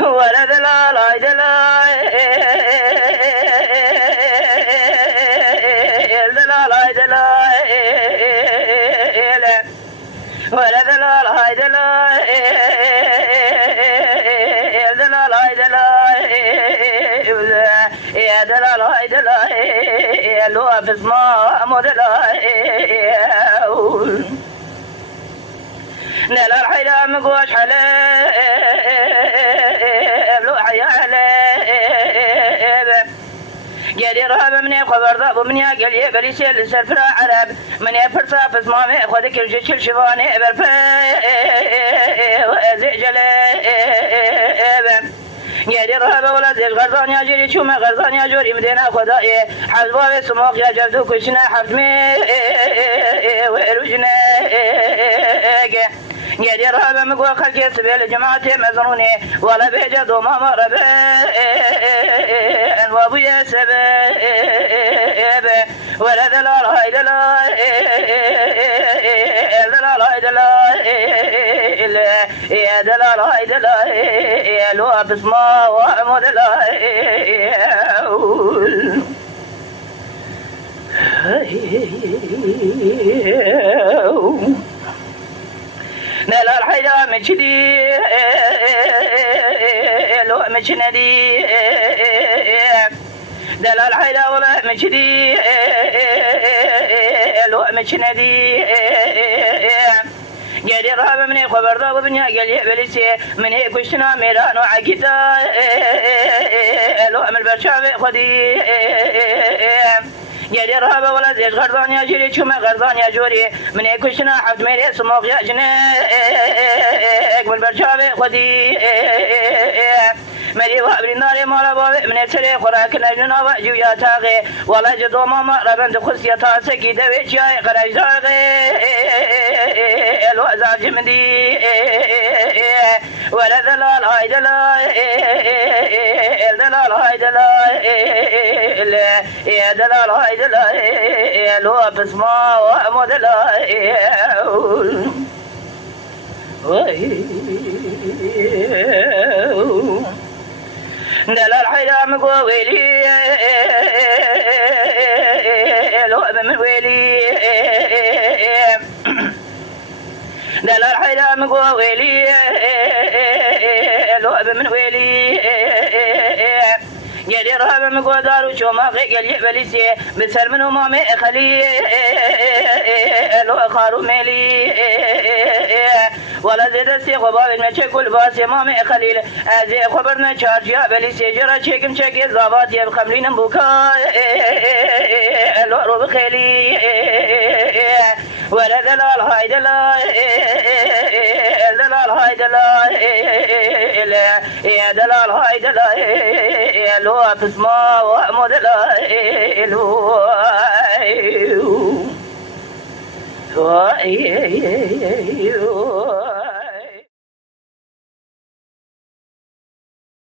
ولا دلال دلال دلال دلال ولا دلال هاي دلال دلال هاي دلال يا دلال هاي دلال لو بسمع مدلال نلا الحيلة مقوش حليب لو حيالب جدي رهب مني خبر ضاب مني قلي بليسي للسلفرا عرب مني فرصة فسمامي خذك الجيش شفاني برفي وازي جليب جدي رهب ولا زي غرزان يا جري شو ما غرزان يا جوري مدينة خدائي حزبا بسموق يا جردو كشنا حفمي وإروجنا جدي رهب مقوى خلقي سبيل جماعتي مزروني ولا بيجا دوما مربي وابويا سبيب ولا دلال هاي دلال دلال هاي دلال يا دلال هاي دلال يا لو بسما وعمود دلال نلا الحياة مجدي لو مجندي دلا الحياة ولا مجدي لو مجندي جدي رهب مني خبر ضاب بني قلي بلسي مني كشنا ميران وعقيدا لو عمل برشاوي خدي جدي رهب ولا زيج غرضان يا جري شو ما غرضان يا جوري مني كشنا حفظ ميري سموق يا جني اقبل برشاوي خدي مري وابري ناري مالا بابي من سري خوراك نجنا وجو يا تاغي ولا جدو ماما ربند خص يا تاسكي دوي جاي قراج داغي الوزاج مدي ولا دلال هاي دلال دلال هاي دلال يا دلال هاي دلال لو بسما وامو دلال دلال حيدا مقويلي لو من ويلي دلال حيدا مقويلي لو من ويلي جدي رهب مقو دارو شو ما غي قلي بليسي بسر منو مامي خلي لو خارو ميلي ولا زيد سي خباب المشي كل باسي مامي خليل ازي خبرنا شارج يا بليسي جرا شيكم شيكي زابات يا بخملين بوكا لو رو بخيلي ولا دلال هاي دلال دلال هاي دلال يا دلال هاي دلال لو بسما وامو دلال لو